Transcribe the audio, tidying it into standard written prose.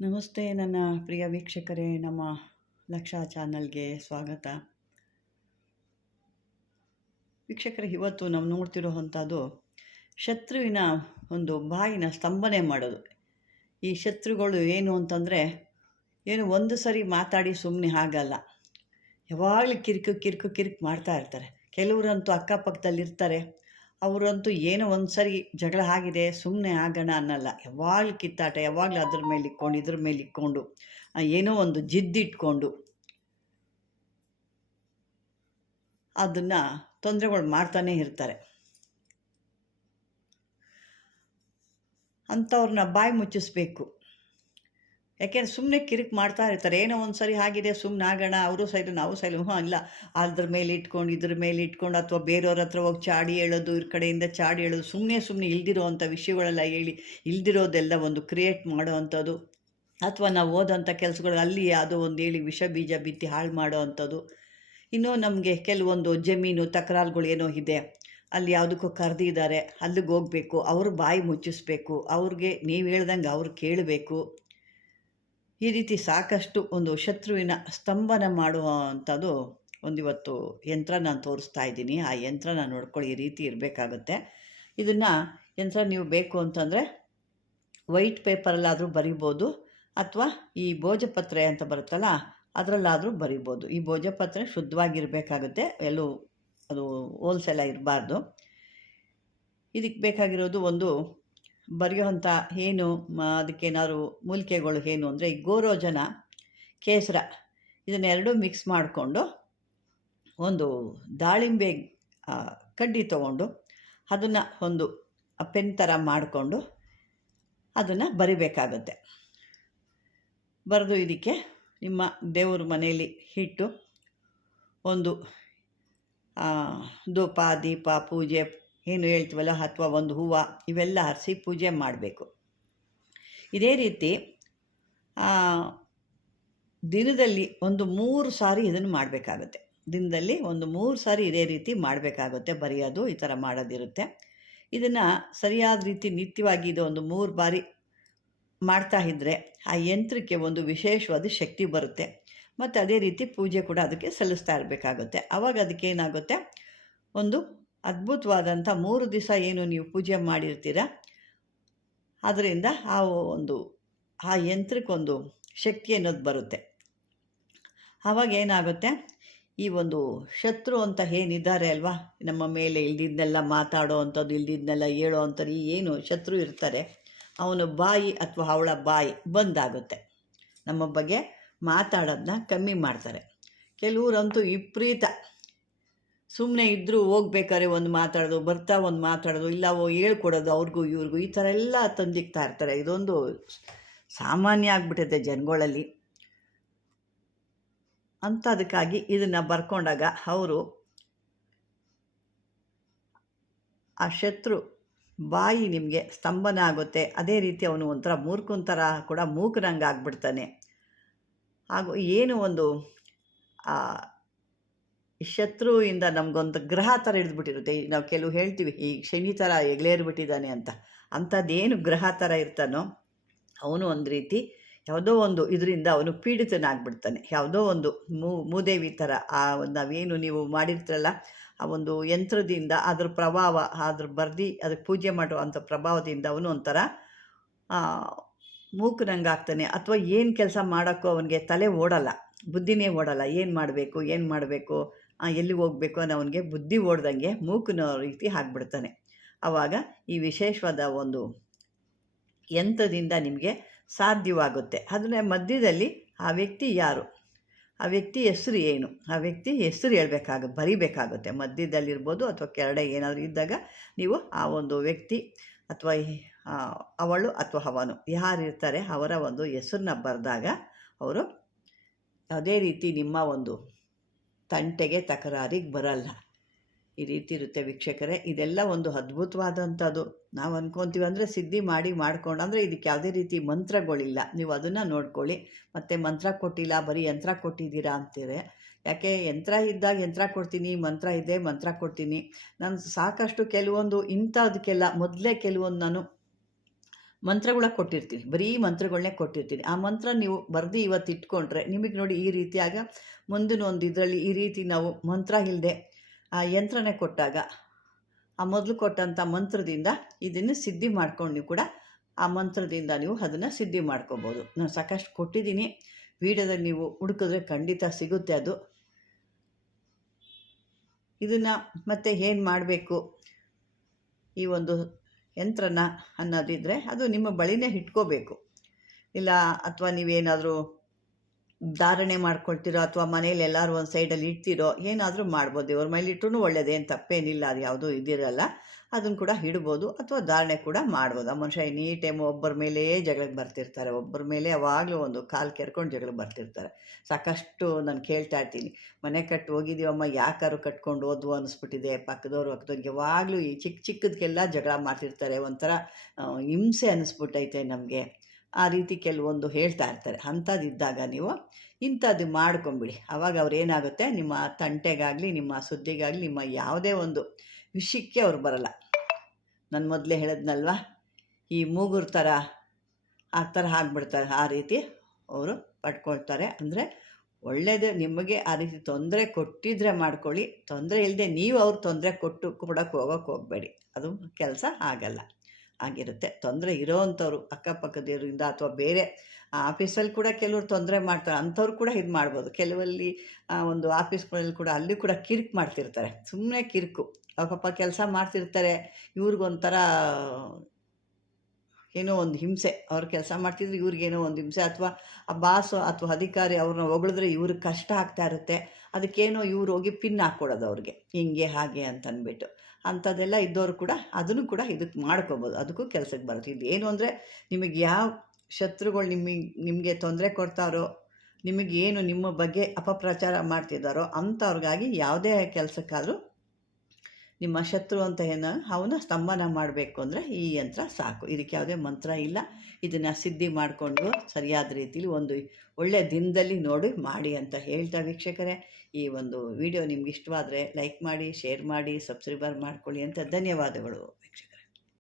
ನಮಸ್ತೆ ನನ್ನ ಪ್ರಿಯ ವೀಕ್ಷಕರೇ, ನಮ್ಮ ಲಕ್ಷ ಚಾನಲ್ಗೆ ಸ್ವಾಗತ. ವೀಕ್ಷಕರೇ, ಇವತ್ತು ನಾವು ನೋಡ್ತಿರೋವಂಥದ್ದು ಶತ್ರುವಿನ ಒಂದು ಬಾಯಿನ ಸ್ತಂಭನೆ ಮಾಡೋದು. ಈ ಶತ್ರುಗಳು ಏನು ಅಂತಂದರೆ, ಏನು ಒಂದು ಸರಿ ಮಾತಾಡಿ ಸುಮ್ಮನೆ ಆಗಲ್ಲ, ಯಾವಾಗಲೂ ಕಿರಿಕು ಮಾಡ್ತಾ ಇರ್ತಾರೆ. ಕೆಲವರಂತೂ ಅಕ್ಕಪಕ್ಕದಲ್ಲಿರ್ತಾರೆ, ಅವರಂತೂ ಏನೋ ಒಂದು ಸರಿ ಜಗಳ ಆಗಿದೆ ಸುಮ್ಮನೆ ಆಗೋಣ ಅನ್ನಲ್ಲ, ಯಾವಾಗಲೂ ಕಿತ್ತಾಟ, ಯಾವಾಗಲೂ ಅದ್ರ ಮೇಲೆ ಇಟ್ಕೊಂಡು ಇದ್ರ ಮೇಲೆ ಇಟ್ಕೊಂಡು ಏನೋ ಒಂದು ಜಿದ್ದಿಟ್ಕೊಂಡು ಅದನ್ನು ತೊಂದರೆಗಳು ಮಾಡ್ತಾನೇ ಇರ್ತಾರೆ. ಅಂಥವ್ರನ್ನ ಬಾಯಿ ಮುಚ್ಚಿಸ್ಬೇಕು. ಯಾಕೆಂದ್ರೆ ಸುಮ್ಮನೆ ಕಿರಿಕ್ ಮಾಡ್ತಾ ಇರ್ತಾರೆ. ಏನೋ ಒಂದು ಸರಿ ಆಗಿದೆ ಸುಮ್ಮನೆ ಆಗೋಣ, ಅವರು ಸೈಲು ನಾವು ಸೈಲು, ಇಲ್ಲ ಅದ್ರ ಮೇಲೆ ಇಟ್ಕೊಂಡು ಇದ್ರ ಮೇಲೆ ಇಟ್ಕೊಂಡು ಅಥವಾ ಬೇರೆಯವ್ರ ಹತ್ರ ಹೋಗಿ ಚಾಡಿ ಹೇಳೋದು, ಇವ್ರ ಕಡೆಯಿಂದ ಚಾಡಿ ಹೇಳೋದು, ಸುಮ್ಮನೆ ಇಲ್ದಿರೋ ಅಂಥ ವಿಷಯಗಳೆಲ್ಲ ಹೇಳಿ ಇಲ್ದಿರೋದೆಲ್ಲ ಒಂದು ಕ್ರಿಯೇಟ್ ಮಾಡೋ ಅಂಥದ್ದು, ಅಥವಾ ನಾವು ಓದೋಂಥ ಕೆಲಸಗಳು ಅಲ್ಲಿ ಯಾವುದೋ ಒಂದು ಹೇಳಿ ವಿಷ ಬೀಜ ಬಿತ್ತಿ ಹಾಳು ಮಾಡೋ ಅಂಥದ್ದು. ಇನ್ನೂ ನಮಗೆ ಕೆಲವೊಂದು ಜಮೀನು ತಕರಾರುಗಳು ಏನೋ ಇದೆ, ಅಲ್ಲಿ ಯಾವುದಕ್ಕೂ ಕರೆದಿದ್ದಾರೆ, ಅಲ್ಲಿಗೆ ಹೋಗಬೇಕು, ಅವ್ರ ಬಾಯಿ ಮುಚ್ಚಿಸ್ಬೇಕು, ಅವ್ರಿಗೆ ನೀವು ಹೇಳ್ದಂಗೆ ಅವ್ರು ಕೇಳಬೇಕು. ಈ ರೀತಿ ಸಾಕಷ್ಟು ಒಂದು ಶತ್ರುವಿನ ಸ್ತಂಭನ ಮಾಡುವಂಥದ್ದು ಒಂದಿವತ್ತು ಯಂತ್ರ ನಾನು ತೋರಿಸ್ತಾ ಇದ್ದೀನಿ. ಆ ಯಂತ್ರನ ನೋಡ್ಕೊಳ್ಳಿ, ಈ ರೀತಿ ಇರಬೇಕಾಗುತ್ತೆ. ಇದನ್ನು ಯಂತ್ರ ನೀವು ಬೇಕು ಅಂತಂದರೆ ವೈಟ್ ಪೇಪರಲ್ಲಾದರೂ ಬರಿಬೋದು, ಅಥವಾ ಈ ಭೋಜಪತ್ರೆ ಅಂತ ಬರುತ್ತಲ್ಲ ಅದರಲ್ಲಾದರೂ ಬರಿಬೋದು. ಈ ಭೋಜಪತ್ರೆ ಶುದ್ಧವಾಗಿರಬೇಕಾಗುತ್ತೆ, ಎಲ್ಲೂ ಅದು ಹೋಲ್ಸೆಲ್ಲ ಇರಬಾರ್ದು. ಇದಕ್ಕೆ ಬೇಕಾಗಿರೋದು ಒಂದು ಬರೆಯುವಂಥ ಏನು ಅದಕ್ಕೇನಾದ್ರು ಮೂಲಿಕೆಗಳು ಏನು ಅಂದರೆ, ಈ ಗೋರೋಜನ, ಕೇಸರ ಇದನ್ನೆರಡು ಮಿಕ್ಸ್ ಮಾಡಿಕೊಂಡು ಒಂದು ದಾಳಿಂಬೆ ಕಡ್ಡಿ ತೊಗೊಂಡು ಅದನ್ನು ಒಂದು ಪೆನ್ ಥರ ಮಾಡಿಕೊಂಡು ಅದನ್ನು ಬರಿಬೇಕಾಗತ್ತೆ. ಬರೆದು ಇದಕ್ಕೆ ನಿಮ್ಮ ದೇವ್ರ ಮನೆಯಲ್ಲಿ ಇಟ್ಟು ಒಂದು ಧೂಪ ದೀಪ ಪೂಜೆ ಏನು ಹೇಳ್ತೀವಲ್ಲ, ಅಥವಾ ಒಂದು ಹೂವು ಇವೆಲ್ಲ ಹರಿಸಿ ಪೂಜೆ ಮಾಡಬೇಕು. ಇದೇ ರೀತಿ ದಿನದಲ್ಲಿ ಒಂದು 3 ಸಾರಿ ಇದನ್ನು ಮಾಡಬೇಕಾಗುತ್ತೆ. ದಿನದಲ್ಲಿ ಒಂದು 3 ಸಾರಿ ಇದೇ ರೀತಿ ಮಾಡಬೇಕಾಗುತ್ತೆ. ಬರೆಯೋದು ಈ ಥರ ಮಾಡೋದಿರುತ್ತೆ. ಇದನ್ನು ಸರಿಯಾದ ರೀತಿ ನಿತ್ಯವಾಗಿ ಇದು ಒಂದು 3 ಬಾರಿ ಮಾಡ್ತಾ ಇದ್ದರೆ ಆ ಯಂತ್ರಕ್ಕೆ ಒಂದು ವಿಶೇಷವಾದ ಶಕ್ತಿ ಬರುತ್ತೆ. ಮತ್ತು ಅದೇ ರೀತಿ ಪೂಜೆ ಕೂಡ ಅದಕ್ಕೆ ಸಲ್ಲಿಸ್ತಾ ಇರಬೇಕಾಗುತ್ತೆ. ಆವಾಗ ಅದಕ್ಕೆ ಏನಾಗುತ್ತೆ, ಒಂದು ಅದ್ಭುತವಾದಂಥ 3 ದಿವಸ ಏನು ನೀವು ಪೂಜೆ ಮಾಡಿರ್ತೀರ, ಅದರಿಂದ ಆ ಯಂತ್ರಕ್ಕೊಂದು ಶಕ್ತಿ ಅನ್ನೋದು ಬರುತ್ತೆ. ಆವಾಗ ಏನಾಗುತ್ತೆ, ಈ ಒಂದು ಶತ್ರು ಅಂತ ಏನಿದ್ದಾರೆ ಅಲ್ವಾ, ನಮ್ಮ ಮೇಲೆ ಇಲ್ದಿದ್ದನ್ನೆಲ್ಲ ಮಾತಾಡೋ ಅಂಥದ್ದು, ಇಲ್ದಿದ್ದನ್ನೆಲ್ಲ ಹೇಳೋ ಅಂಥದ್ದು, ಏನು ಶತ್ರು ಇರ್ತಾರೆ ಅವನ ಬಾಯಿ ಅಥವಾ ಅವಳ ಬಾಯಿ ಬಂದಾಗುತ್ತೆ. ನಮ್ಮ ಬಗ್ಗೆ ಮಾತಾಡೋದನ್ನ ಕಮ್ಮಿ ಮಾಡ್ತಾರೆ. ಕೆಲವರಂತೂ ವಿಪರೀತ ಸುಮ್ಮನೆ ಇದ್ದರೂ ಹೋಗ್ಬೇಕಾದ್ರೆ ಒಂದು ಮಾತಾಡೋದು, ಬರ್ತಾ ಒಂದು ಮಾತಾಡೋದು, ಇಲ್ಲ ಹೇಳ್ಕೊಡೋದು ಅವ್ರಿಗೂ ಇವ್ರಿಗೂ, ಈ ಥರ ಎಲ್ಲ ತಂದಿಕ್ತಾ ಇರ್ತಾರೆ. ಇದೊಂದು ಸಾಮಾನ್ಯ ಆಗಿಬಿಟ್ಟಿದೆ ಜನಗಳಲ್ಲಿ. ಅಂಥದಕ್ಕಾಗಿ ಇದನ್ನು ಬರ್ಕೊಂಡಾಗ ಅವರು ಆ ಶತ್ರು ಬಾಯಿ ನಿಮಗೆ ಸ್ತಂಭನ ಆಗುತ್ತೆ. ಅದೇ ರೀತಿ ಅವನು ಒಂಥರ ಮೂರ್ಖನ ಥರ ಕೂಡ ಮೂಕರಂಗೆ ಆಗ್ಬಿಡ್ತಾನೆ. ಹಾಗೂ ಏನು ಒಂದು ಶತ್ರುವಿಂದ ನಮಗೊಂದು ಗ್ರಹ ಥರ ಹಿಡಿದ್ಬಿಟ್ಟಿರುತ್ತೆ. ನಾವು ಕೆಲವು ಹೇಳ್ತೀವಿ ಈ ಶನಿ ಥರ ಎಗ್ಲೇರ್ಬಿಟ್ಟಿದ್ದಾನೆ ಅಂತ. ಅಂಥದ್ದೇನು ಗ್ರಹ ಥರ ಇರ್ತಾನೋ ಅವನು ಒಂದು ರೀತಿ ಯಾವುದೋ ಒಂದು ಇದರಿಂದ ಅವನು ಪೀಡಿತನಾಗ್ಬಿಡ್ತಾನೆ. ಯಾವುದೋ ಒಂದು ಮೂದೇವಿ ಥರ ನಾವೇನು ನೀವು ಮಾಡಿರ್ತೀರಲ್ಲ ಆ ಒಂದು ಯಂತ್ರದಿಂದ ಅದ್ರ ಪ್ರಭಾವ, ಅದ್ರ ಅದಕ್ಕೆ ಪೂಜೆ ಮಾಡುವಂಥ ಪ್ರಭಾವದಿಂದ ಅವನು ಒಂಥರ ಮೂಕನಂಗೆ ಆಗ್ತಾನೆ. ಅಥವಾ ಏನು ಕೆಲಸ ಮಾಡೋಕ್ಕೂ ಅವನಿಗೆ ತಲೆ ಓಡಲ್ಲ, ಬುದ್ಧಿನೇ ಓಡಲ್ಲ. ಏನು ಮಾಡಬೇಕು ಎಲ್ಲಿಗೆ ಹೋಗಬೇಕು ಅನ್ನೋ ಅವನಿಗೆ ಬುದ್ಧಿ ಓಡ್ದಂಗೆ ಮೂಕನ ರೀತಿ ಆಗಿಬಿಡ್ತಾನೆ. ಆವಾಗ ಈ ವಿಶೇಷವಾದ ಒಂದು ಯಂತ್ರದಿಂದ ನಿಮಗೆ ಸಾಧ್ಯವಾಗುತ್ತೆ. ಅದನ್ನ ಮಧ್ಯದಲ್ಲಿ ಆ ವ್ಯಕ್ತಿ ಯಾರು, ಆ ವ್ಯಕ್ತಿ ಹೆಸರು ಏನು, ಆ ವ್ಯಕ್ತಿ ಹೆಸರು ಬರಿಬೇಕಾಗುತ್ತೆ. ಮಧ್ಯದಲ್ಲಿರ್ಬೋದು ಅಥವಾ ಕೆಳಗಡೆ ಏನಾದರೂ ಇದ್ದಾಗ ನೀವು ಆ ಒಂದು ವ್ಯಕ್ತಿ ಅಥವಾ ಅವಳು ಅಥವಾ ಅವನು ಯಾರಿರ್ತಾರೆ ಅವರ ಒಂದು ಹೆಸರನ್ನ ಬರೆದಾಗ ಅವರು ಅದೇ ರೀತಿ ನಿಮ್ಮ ಒಂದು ತಂಟೆಗೆ ತಕರಾರಿಗೆ ಬರಲ್ಲ. ಈ ರೀತಿ ಇರುತ್ತೆ ವೀಕ್ಷಕರೇ. ಇದೆಲ್ಲ ಒಂದು ಅದ್ಭುತವಾದಂಥದ್ದು. ನಾವು ಅಂದ್ಕೊತೀವಿ ಅಂದರೆ ಸಿದ್ಧಿ ಮಾಡ್ಕೊಂಡು, ಅಂದರೆ ಇದಕ್ಕೆ ಯಾವುದೇ ರೀತಿ ಮಂತ್ರಗಳಿಲ್ಲ. ನೀವು ಅದನ್ನು ನೋಡ್ಕೊಳ್ಳಿ. ಮತ್ತು ಮಂತ್ರ ಕೊಟ್ಟಿಲ್ಲ, ಬರೀ ಯಂತ್ರ ಕೊಟ್ಟಿದ್ದೀರಾ ಅಂತೀರ. ಯಾಕೆ, ಯಂತ್ರ ಇದ್ದಾಗ ಯಂತ್ರ ಕೊಡ್ತೀನಿ, ಮಂತ್ರ ಇದೆ ಮಂತ್ರ ಕೊಡ್ತೀನಿ. ನಾನು ಸಾಕಷ್ಟು ಕೆಲವೊಂದು ಇಂಥದಕ್ಕೆಲ್ಲ ಮೊದಲೇ ಕೆಲವೊಂದು ನಾನು ಮಂತ್ರಗಳ ಕೊಟ್ಟಿರ್ತೀನಿ, ಬರೀ ಮಂತ್ರಗಳನ್ನೇ ಕೊಟ್ಟಿರ್ತೀನಿ. ಆ ಮಂತ್ರ ನೀವು ಬರೆದು ಇವತ್ತು ಇಟ್ಕೊಂಡ್ರೆ ನಿಮಗೆ ನೋಡಿ ಈ ರೀತಿಯಾಗ ಮುಂದಿನ ಒಂದು ಇದರಲ್ಲಿ ಈ ರೀತಿ ನಾವು ಮಂತ್ರ ಇಲ್ಲದೆ ಆ ಯಂತ್ರನೇ ಕೊಟ್ಟಾಗ ಆ ಮೊದಲು ಕೊಟ್ಟಂಥ ಮಂತ್ರದಿಂದ ಇದನ್ನು ಸಿದ್ಧಿ ಮಾಡ್ಕೊಂಡು ನೀವು ಕೂಡ ಆ ಮಂತ್ರದಿಂದ ನೀವು ಅದನ್ನು ಸಿದ್ಧಿ ಮಾಡ್ಕೊಬೋದು. ನಾನು ಸಾಕಷ್ಟು ಕೊಟ್ಟಿದ್ದೀನಿ, ವಿಡಿಯೋದಲ್ಲಿ ನೀವು ಹುಡುಕಿದ್ರೆ ಖಂಡಿತ ಸಿಗುತ್ತೆ ಅದು. ಇದನ್ನು ಮತ್ತೆ ಏನು ಮಾಡಬೇಕು ಈ ಒಂದು ಯಂತ್ರನ ಅನ್ನೋದಿದ್ದರೆ ಅದು ನಿಮ್ಮ ಬಳಿನೇ ಇಟ್ಕೋಬೇಕು. ಇಲ್ಲ ಅಥವಾ ನೀವೇನಾದರೂ ಧಾರಣೆ ಮಾಡ್ಕೊಳ್ತಿರೋ ಅಥವಾ ಮನೇಲಿ ಎಲ್ಲರೂ ಒಂದು ಸೈಡಲ್ಲಿ ಇಡ್ತಿರೋ ಏನಾದರೂ ಮಾಡ್ಬೋದು. ಇವ್ರ ಮೇಲೆ ಇಟ್ಟರೂ ಒಳ್ಳೆಯದೇನು ತಪ್ಪೇನಿಲ್ಲ, ಅದು ಯಾವುದೂ ಇದಿರಲ್ಲ, ಅದನ್ನು ಕೂಡ ಇಡ್ಬೋದು ಅಥವಾ ಧಾರಣೆ ಕೂಡ ಮಾಡ್ಬೋದು. ಆ ಮನುಷ್ಯ ಎನಿ ಟೈಮು ಒಬ್ಬರ ಮೇಲೇ ಜಗಳಕ್ಕೆ ಬರ್ತಿರ್ತಾರೆ, ಒಬ್ಬರ ಮೇಲೆ ಯಾವಾಗಲೂ ಒಂದು ಕಾಲು ಕೆರ್ಕೊಂಡು ಜಗಳಕ್ಕೆ ಬರ್ತಿರ್ತಾರೆ. ಸಾಕಷ್ಟು ನಾನು ಕೇಳ್ತಾ ಇರ್ತೀನಿ, ಮನೆ ಕಟ್ಟಿ ಹೋಗಿದ್ದೀವಮ್ಮ, ಯಾಕಾರು ಕಟ್ಕೊಂಡು ಹೋದ್ವು ಅನ್ನಿಸ್ಬಿಟ್ಟಿದೆ, ಪಕ್ಕದವ್ರು ಯಾವಾಗಲೂ ಈ ಚಿಕ್ಕ ಚಿಕ್ಕದಕ್ಕೆಲ್ಲ ಜಗಳ ಮಾಡ್ತಿರ್ತಾರೆ, ಒಂಥರ ಹಿಂಸೆ ಅನ್ನಿಸ್ಬಿಟ್ಟೈತೆ ನಮಗೆ, ಆ ರೀತಿ ಕೆಲವೊಂದು ಹೇಳ್ತಾ ಇರ್ತಾರೆ. ಅಂಥದ್ದಿದ್ದಾಗ ನೀವು ಇಂಥದ್ದು ಮಾಡ್ಕೊಂಬಿಡಿ. ಆವಾಗ ಅವ್ರು ಏನಾಗುತ್ತೆ, ನಿಮ್ಮ ತಂಟೆಗಾಗಲಿ ನಿಮ್ಮ ಸುದ್ದಿಗಾಗಲಿ ನಿಮ್ಮ ಯಾವುದೇ ಒಂದು ವಿಷಯಕ್ಕೆ ಅವ್ರು ಬರಲ್ಲ. ನಾನು ಮೊದಲೇ ಹೇಳಿದ್ನಲ್ವ, ಈ ಮೂಗುರು ಥರ ಆ ಥರ ಆಗಿಬಿಡ್ತಾರೆ, ಆ ರೀತಿ ಅವರು ಪಡ್ಕೊಳ್ತಾರೆ. ಅಂದರೆ ಒಳ್ಳೆಯದು, ನಿಮಗೆ ಆ ರೀತಿ ತೊಂದರೆ ಕೊಟ್ಟಿದ್ರೆ ಮಾಡ್ಕೊಳ್ಳಿ, ತೊಂದರೆ ಇಲ್ಲದೆ ನೀವು ಅವ್ರು ತೊಂದರೆ ಕೊಡೋಕ್ಕೆ ಹೋಗಬೇಡಿ, ಅದು ಕೆಲಸ ಆಗಲ್ಲ ಆಗಿರುತ್ತೆ. ತೊಂದರೆ ಇರೋವಂಥವ್ರು ಅಕ್ಕಪಕ್ಕದವರಿಂದ ಅಥವಾ ಬೇರೆ ಆಫೀಸಲ್ಲಿ ಕೂಡ ಕೆಲವರು ತೊಂದರೆ ಮಾಡ್ತಾರೆ, ಅಂಥವ್ರು ಕೂಡ ಇದು ಮಾಡ್ಬೋದು. ಕೆಲವಲ್ಲಿ ಒಂದು ಆಫೀಸ್ಗಳಲ್ಲಿ ಕೂಡ ಅಲ್ಲಿ ಕೂಡ ಕಿರಿಕು ಮಾಡ್ತಿರ್ತಾರೆ, ಸುಮ್ಮನೆ ಕಿರಿಕು. ಪಾಪ ಕೆಲಸ ಮಾಡ್ತಿರ್ತಾರೆ, ಇವ್ರಿಗೊಂಥರ ಏನೋ ಒಂದು ಹಿಂಸೆ, ಅವ್ರು ಕೆಲಸ ಮಾಡ್ತಿದ್ರೆ ಇವ್ರಿಗೇನೋ ಒಂದು ಹಿಂಸೆ, ಅಥವಾ ಆ ಬಾಸು ಅಥವಾ ಅಧಿಕಾರಿ ಅವ್ರನ್ನ ಹೊಗಳಿದ್ರೆ ಇವ್ರಿಗೆ ಕಷ್ಟ ಆಗ್ತಾ ಇರುತ್ತೆ, ಅದಕ್ಕೇನೋ ಇವ್ರು ಹೋಗಿ ಪಿನ್ ಹಾಕ್ಕೊಡೋದು ಅವ್ರಿಗೆ, ಹಿಂಗೆ ಹಾಗೆ ಅಂತಂದ್ಬಿಟ್ಟು. ಅಂಥದ್ದೆಲ್ಲ ಇದ್ದವರು ಕೂಡ ಅದನ್ನು ಕೂಡ ಇದಕ್ಕೆ ಮಾಡ್ಕೊಬೋದು, ಅದಕ್ಕೂ ಕೆಲಸಕ್ಕೆ ಬರುತ್ತೆ. ಇದೇನು ಅಂದರೆ ನಿಮಗೆ ಯಾವ ಶತ್ರುಗಳು ನಿಮಗೆ ತೊಂದರೆ ಕೊಡ್ತಾರೋ, ನಿಮಗೇನು ನಿಮ್ಮ ಬಗ್ಗೆ ಅಪಪ್ರಚಾರ ಮಾಡ್ತಿದ್ದಾರೋ ಅಂಥವ್ರಿಗಾಗಿ ಯಾವುದೇ ಕೆಲಸಕ್ಕಾದರೂ ನಿಮ್ಮ ಶತ್ರು ಅಂತ ಅವನ್ನ ಸ್ತಂಭನ ಮಾಡಬೇಕು ಅಂದರೆ ಈ ಯಂತ್ರ ಸಾಕು. ಇದಕ್ಕೆ ಯಾವುದೇ ಮಂತ್ರ ಇಲ್ಲ. ಇದನ್ನು ಸಿದ್ಧಿ ಮಾಡಿಕೊಂಡು ಸರಿಯಾದ ರೀತಿಲಿ ಒಂದು ಒಳ್ಳೆಯ ದಿನದಲ್ಲಿ ಮಾಡಿ ಅಂತ ಹೇಳ್ತಾ ವೀಕ್ಷಕರೇ, ಈ ಒಂದು ವಿಡಿಯೋ ನಿಮ್ಗೆ ಇಷ್ಟವಾದರೆ ಲೈಕ್ ಮಾಡಿ, ಶೇರ್ ಮಾಡಿ, ಸಬ್ಸ್ಕ್ರೈಬರ್ ಮಾಡ್ಕೊಳ್ಳಿ ಅಂತ ಧನ್ಯವಾದಗಳು.